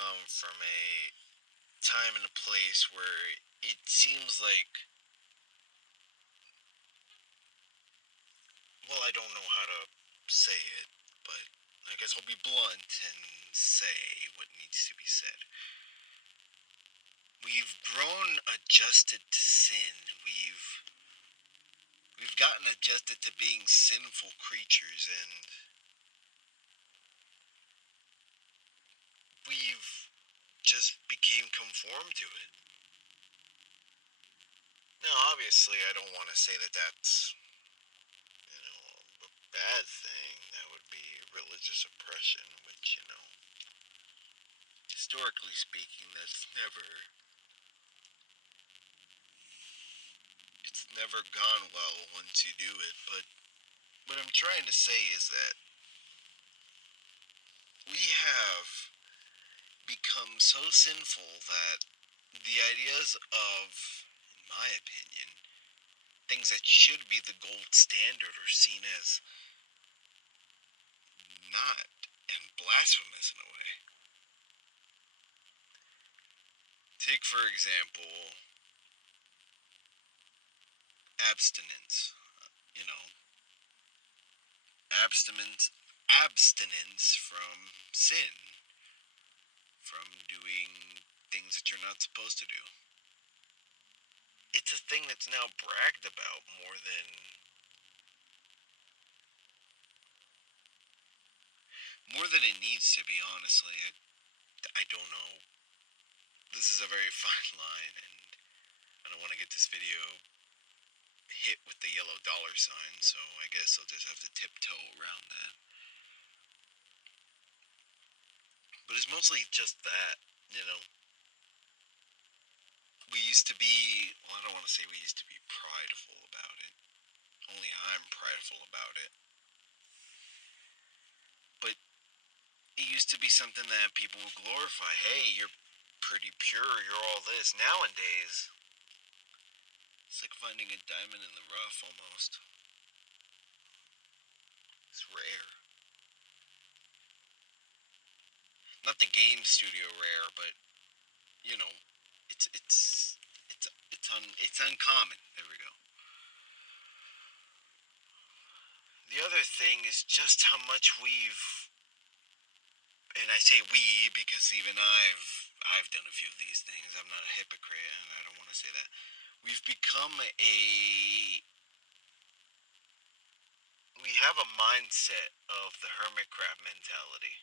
come from a time and a place where it seems like, well, I don't know how to say it, but I guess I'll be blunt and say what needs to be said. We've grown adjusted to sin. We've gotten adjusted to being sinful creatures, and we've just became conformed to it. Now, obviously, I don't want to say that that's, a bad thing. That would be religious oppression, which, historically speaking, it's never gone well once you do it. But what I'm trying to say is that we have become so sinful that the ideas of, in my opinion, things that should be the gold standard are seen as not, and blasphemous in a way. Take, for example, abstinence. You know, abstinence from sin, from doing things that you're not supposed to do. It's a thing that's now bragged about more than it needs to be. Honestly, I don't know. This is a very fine line, and I don't want to get this video hit with the yellow dollar sign, so I guess I'll just have to tiptoe around that. But it's mostly just that, you know. We used to be, well, I don't want to say we used to be prideful about it. Only I'm prideful about it. But it used to be something that people would glorify. Hey, you're pretty pure, you're all this. Nowadays, it's like finding a diamond in the rough almost. It's rare. Not the game studio rare, but you know, it's uncommon. There we go. The other thing is just how much and I say we because even I've done a few of these things. I'm not a hypocrite, and I don't want to say that. We've become we have a mindset of the hermit crab mentality.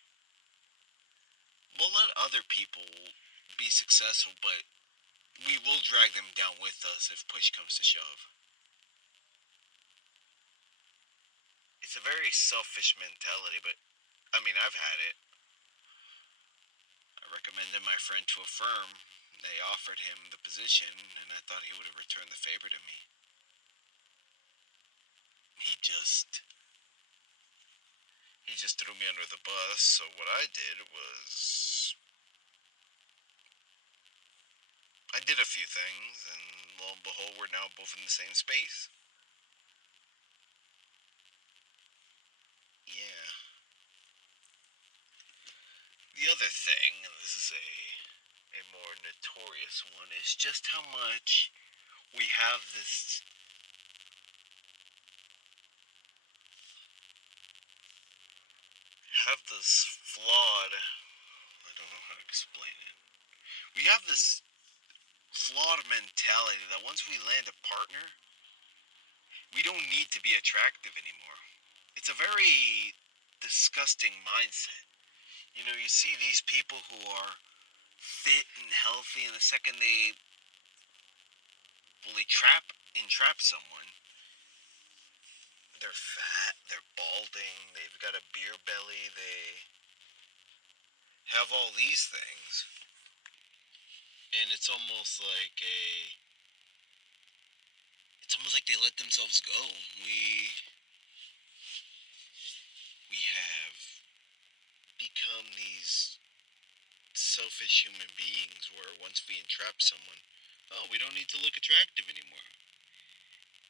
We'll let other people be successful, but we will drag them down with us if push comes to shove. It's a very selfish mentality, but I mean, I've had it. I recommended my friend to a firm. They offered him the position, and I thought he would have returned the favor to me. He just he just threw me under the bus. So what I did was I did a few things, and lo and behold, we're now both in the same space. Yeah. The other thing, and this is a more notorious one, is just how much we have this flawed. I don't know how to explain it. We have this flawed mentality that once we land a partner, we don't need to be attractive anymore. It's a very disgusting mindset. You see these people who are fit and healthy, and the second they entrap someone, they're fat, they're balding, they've got a beer belly, they have all these things, and it's almost like they let themselves go. We we have become these selfish human beings where once we entrap someone, oh, we don't need to look attractive anymore.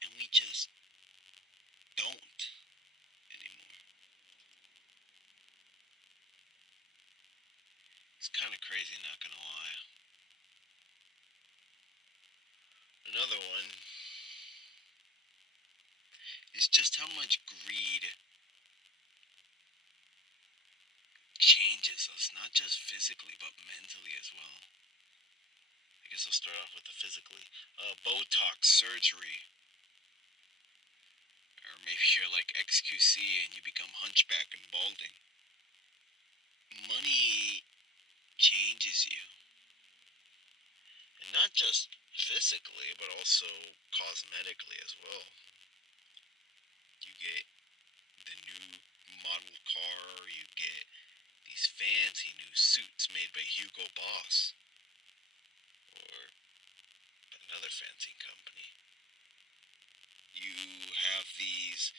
And we just don't anymore. It's kind of crazy, not gonna lie. Another one is just how much greed changes us, not just physically, but mentally as well. I guess I'll start off with the physically. Botox surgery, or maybe you're like XQC and you become hunchback and balding. Money changes you, and not just physically, but also cosmetically as well. You get the new model car, you get these fancy new suits made by Hugo Boss or another fancy company. You have these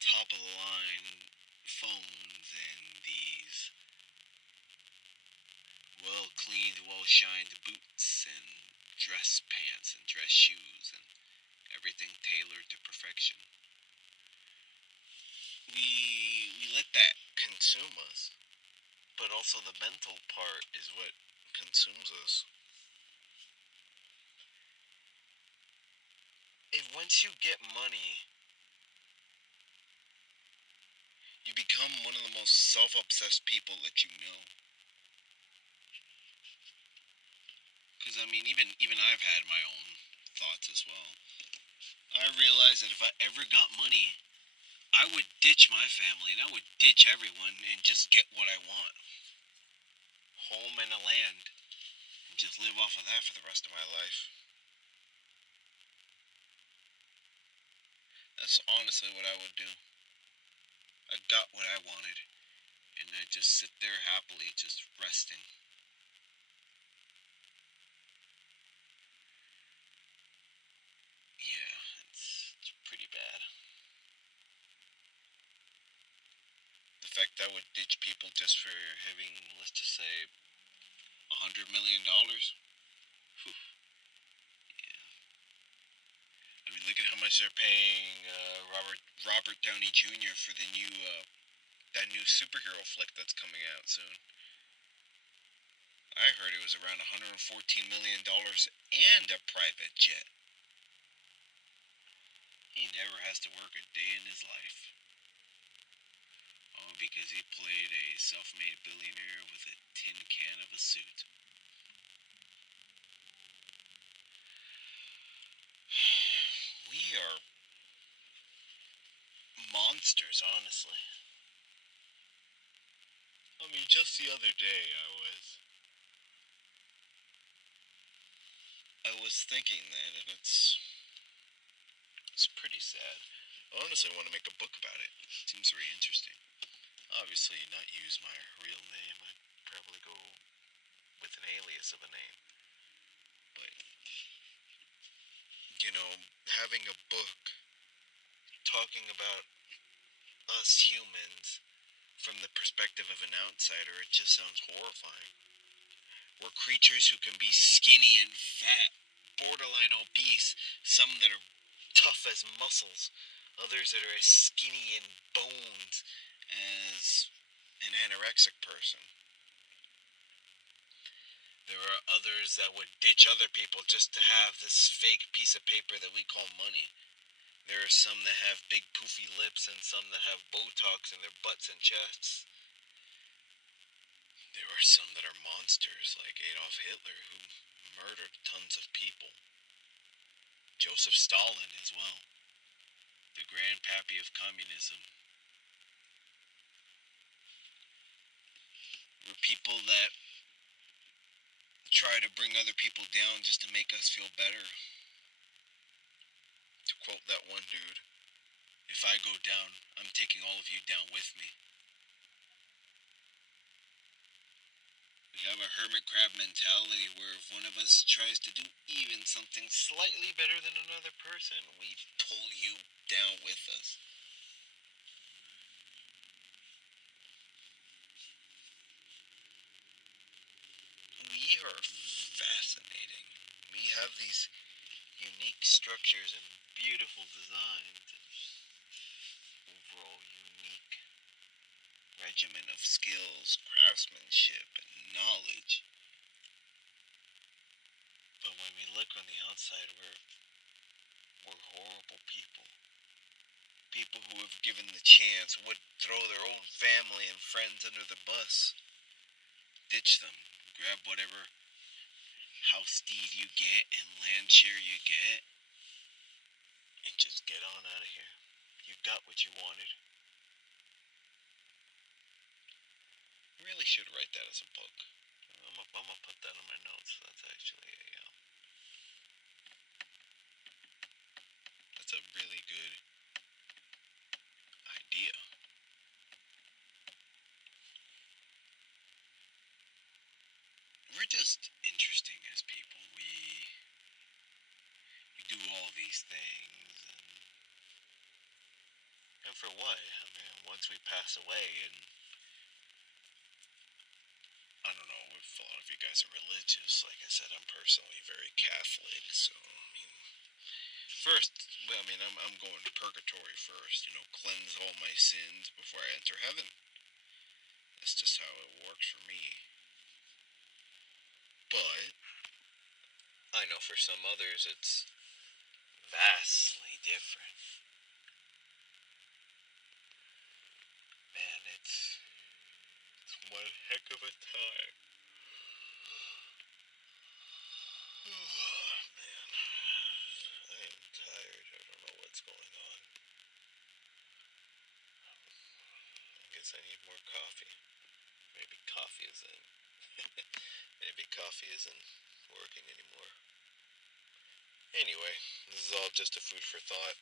top of the line phones and these well cleaned, well shined boots and dress pants and dress shoes and everything tailored to perfection. We let that consume us, but also the mental part is what consumes us. If once you get money, you become one of the most self-obsessed people that you know. Because I mean, even I've had my own thoughts as well. I realized that if I ever got money, I would ditch my family and I would ditch everyone and just get what I want. Home and a land. And just live off of that for the rest of my life. That's honestly what I would do. I got what I wanted. And I just sit there happily, just resting. Yeah, it's pretty bad. The fact that I would ditch people just for having, let's just say, $100 million. Whew. Yeah. I mean, look at how much they're paying Robert Downey Jr. for the new that new superhero flick that's coming out soon. I heard it was around $114 million and a private jet. He never has to work a day in his life. Oh, because he played a self-made billionaire with a tin can of a suit. We are monsters, honestly. I mean, just the other day I was thinking that, and it's pretty sad. I honestly want to make a book about it. Seems very interesting. Obviously, not use my real name. I'd probably go with an alias of a name. But having a book talking about us humans from the perspective of an outsider, it just sounds horrifying. We're creatures who can be skinny and fat, borderline obese, some that are tough as muscles, others that are as skinny and bones as an anorexic person. There are others that would ditch other people just to have this fake piece of paper that we call money. There are some that have big poofy lips and some that have Botox in their butts and chests. There are some that are monsters, like Adolf Hitler, who murdered tons of people. Joseph Stalin as well, the grandpappy of communism. Were people that try to bring other people down just to make us feel better. To quote that one dude, if I go down, I'm taking all of you down with me. We have a hermit crab mentality where if one of us tries to do even something slightly better than another person, we pull you down with us. We are fascinating. We have these unique structures and beautiful designs and overall unique regimen of skills, craftsmanship, and knowledge. But when we look on the outside, we're horrible people. People who have given the chance would throw their own family and friends under the bus, ditch them, grab whatever house deed you get and land share you get, and just get on out of here. You got what you wanted. I really should write that as a book. I'm gonna put that on my notes. That's a really good idea. We're just interesting as people. We do all these things, and for what? I mean, once we pass away, and I don't know if a lot of you guys are religious. Like I said, I'm personally very Catholic, so I mean, first, well, I mean, I'm going to purgatory first. You know, cleanse all my sins before I enter heaven. That's just how it works for me. But I know for some others it's vastly different. Man, it's one heck of a time. Oh, man, I am tired. I don't know what's going on. I guess I need more coffee. Maybe coffee isn't. Maybe coffee isn't working anymore. Anyway, this is all just a food for thought.